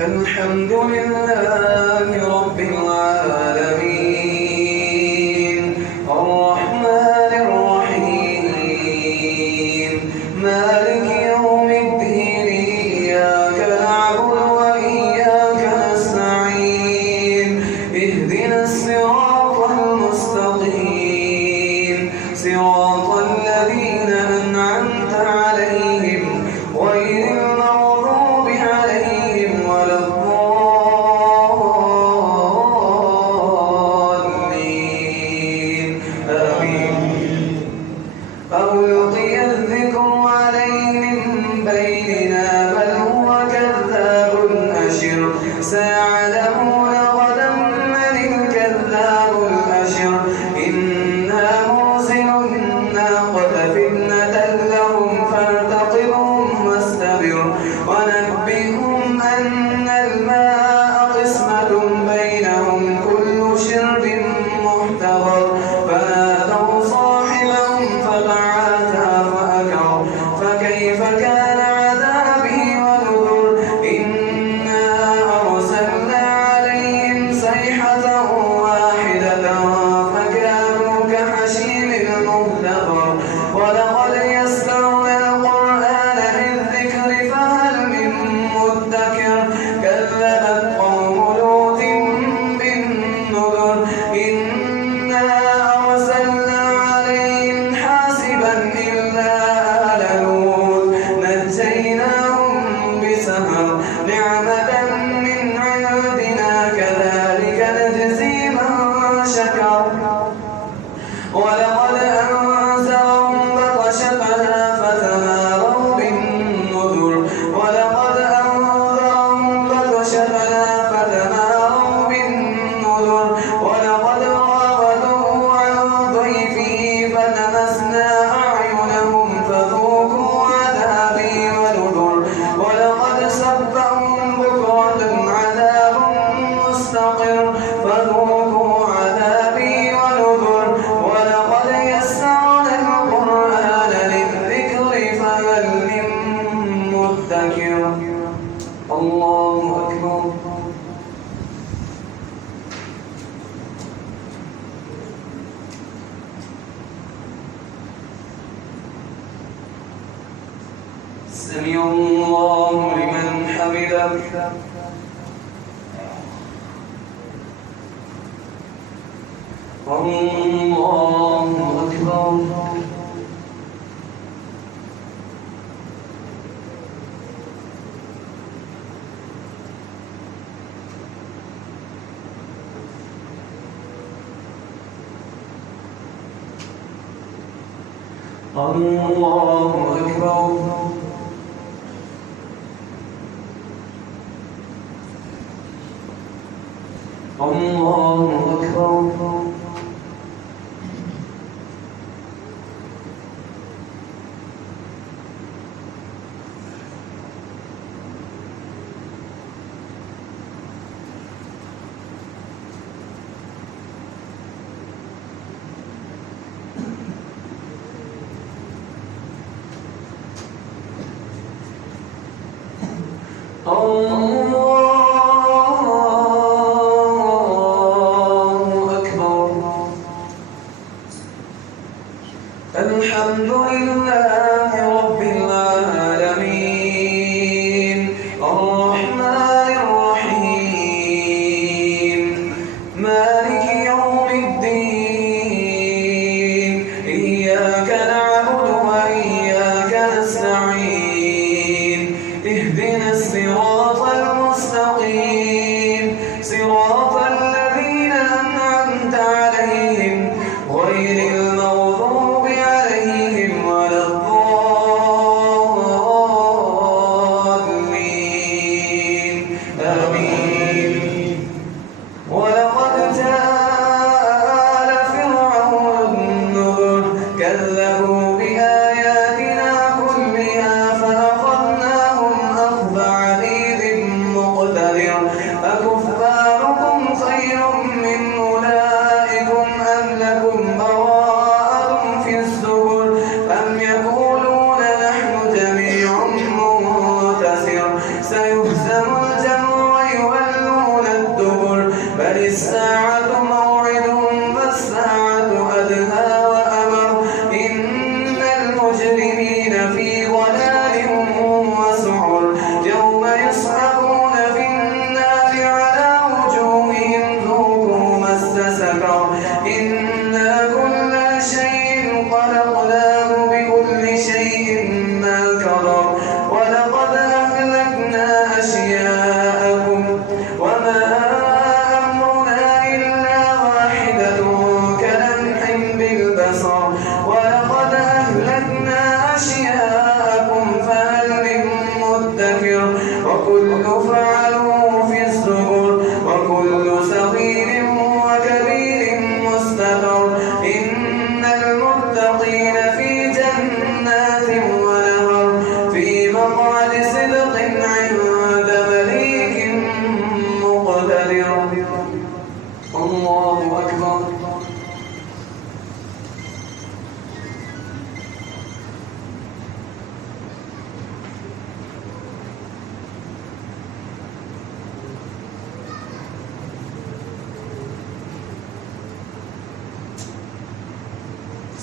الحمد لله رب العالمين الرحمن الرحيم مالك يوم الدين إياك نعبد وإياك نستعين اهدنا الصراط المستقيم صراط الذين أنعمت عليهم غير المغضوب عليهم ولا الضالين آمين. أو يلقي الذكر عليه من بيننا بل هو كذاب أشر سيعلمون غدا من الكذاب الأشر إنا مرسل الناقة فتنة لهم فارتقبهم واستبر ونبئهم أن الماء قسمة بينهم كل شرب محتضر فنادوا صاحبهم فبعثا فأكر فكيف كان عذابي ونذر إنا أرسلنا عليهم صيحة واحدة فكانوا كحشيم المهتبر ولقد يسرنا القرآن للذكر فهل من مدكر كذبت قوم لوط بالنذر إنا أرسلنا عليهم حاسبا إلا آل لوط نجيناهم بسحر نعمة من عندنا كذلك نجزي من شكر ولقد أنذرهم بطشتنا فتماروا بالنذر ولقد أنذرهم بطشتنا فتماروا بالنذر ولقد راودوه عن ضيفه فلمسنا أعينهم فذوقوا عذابي ونذر ولقد سبهم بكرة عذاب مستقر فذوقوا عذابي ونذر ولقد يسرنا القرآن للذكر فهل من مدكر الله أكبر. سمع الله لمن حمده الله أكبر. الله أكبر. الله أكبر. الحمد لله رب العالمين الرحمن الرحيم مالك يوم الدين إياك نعبد وإياك نستعين اهدنا الصراط المستقيم صراط الذين أنعمت عليهم غير المغضوب عليهم ولا الضالين آمين. ولقد جاء آل فرعون النذر كذبوا بآياتنا كلها فأخذناهم أخذ عزيز مقتدر أكفاركم خير من أولئكم أم لكم براءة في الزبر أم يقولون نحن جميع منتصر سيهزم الجمع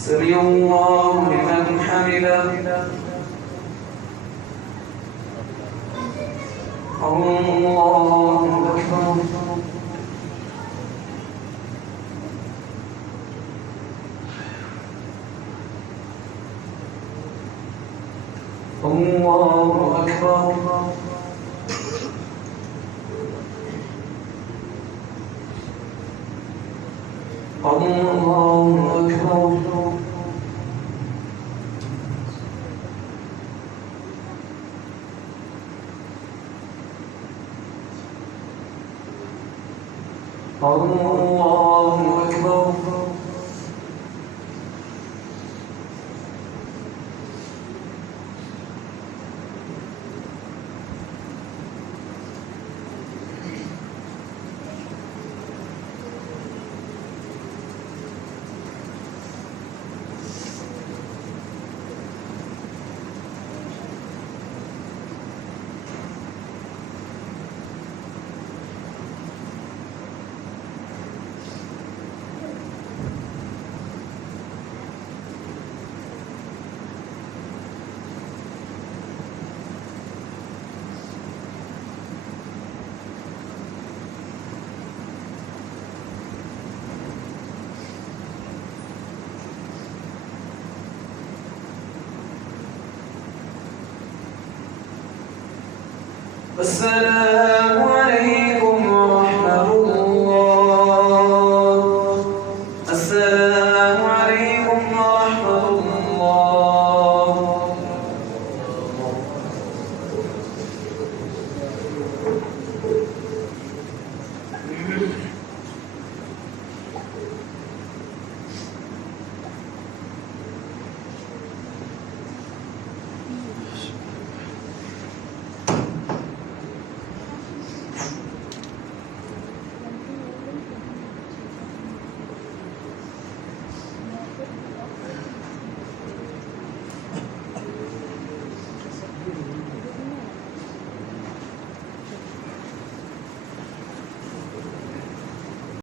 سمع الله لمن حمده. الله أكبر. الله أكبر. الله أكبر. الله أكبر. السلام